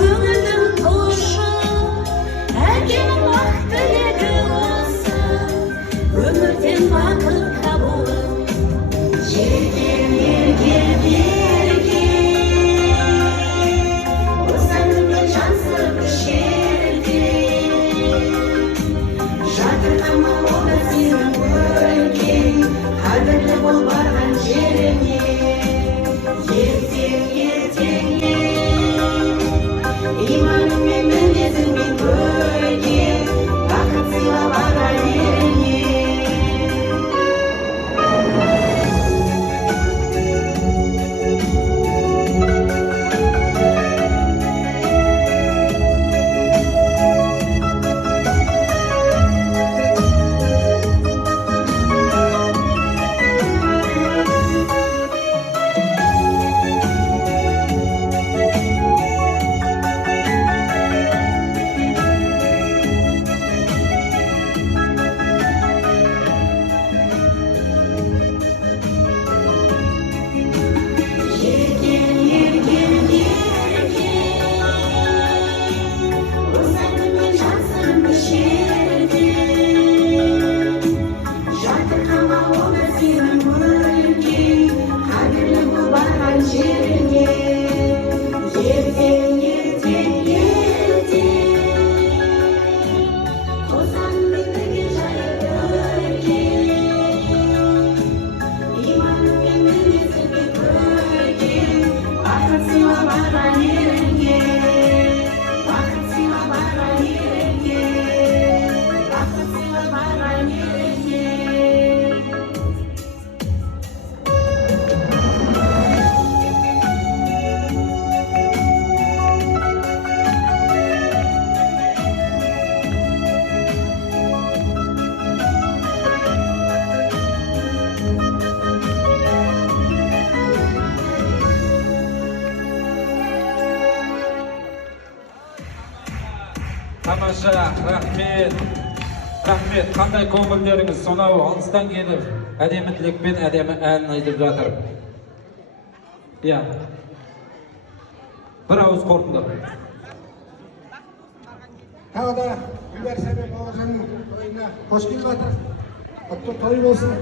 көңілдің тошы, әкенің ақ тілегі осы, өмірден бақыт табуы. Жерден елге берген, осы әніммен жан сыры шерген. Жатырқама ол сенің өлген, қадірлі бол барған жеріңе. Ертең иманыңмен мінезіңмен бөлген, бақыт сыйла бара еріңе. Тамаша, рахмет. Рахмет, қандай көңілдеріңіз сонау алыстан келіп, әдемі тілекпен әдемі ән айтып жатыр. Иә. Бір ауыз қорытындып. Тағы да Гүлбарша мен Бауыржанның тойына қош келіп жатыр. Құтты той болсын.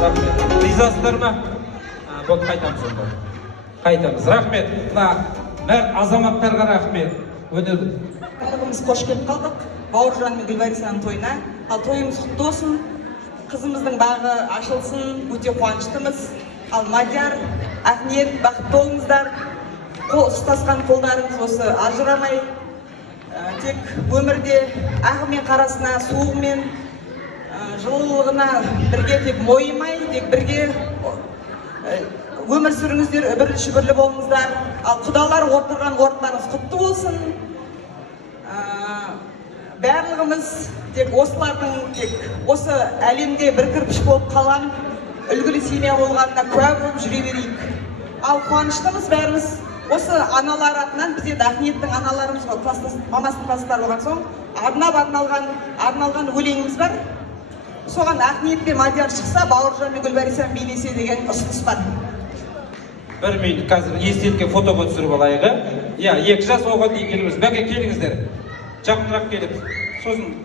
Рахмет. Ризасыздар ма? Бұл қайтамыз онда. Қайтамыз. Рахмет. Мәрт азаматтарға рахмет. Барлығымыз қош келіп қалдық Бауыржан мен Гүлбаршаның тойына. Ал тойымыз құтты болсын, қызымыздың бағы ашылсын, өте қуаныштымыз. Ал Мадияр, Ақниет, бақытты болыңыздар. Қол ұстасқан қолдарыңыз осы ажырамай, тек өмірде ағы мен қарасына, суығы мен жылылығына бірге тек мойымай, тек бірге өмір сүріңіздер, үбірлі шүбірлі болыңыздар. Ал құдалар отырған орындарыңыз құтты болсын. Барлығымыз тек осылардың, тек осы әлемде бір кірпіш болып қалған үлгілі семья болғанына куә болып жүре берейік. Ал қуаныштымыз бәріміз. Осы аналар атынан, бізде Ақниеттің аналарымыз ғой, мамасының кластар болған соң, арналған өлеңіміз бар. Соған Ақниет пен Мадияр шықса, Бауыржан мен Гүлбарша билесе деген ұсыныс бар. Бір минут, қазір естелікке фотоға түсіріп алайық. Иә, 2 жас оған дейін келіңіз. Бәке келіңіздер. Жақынырақ келіп, сосын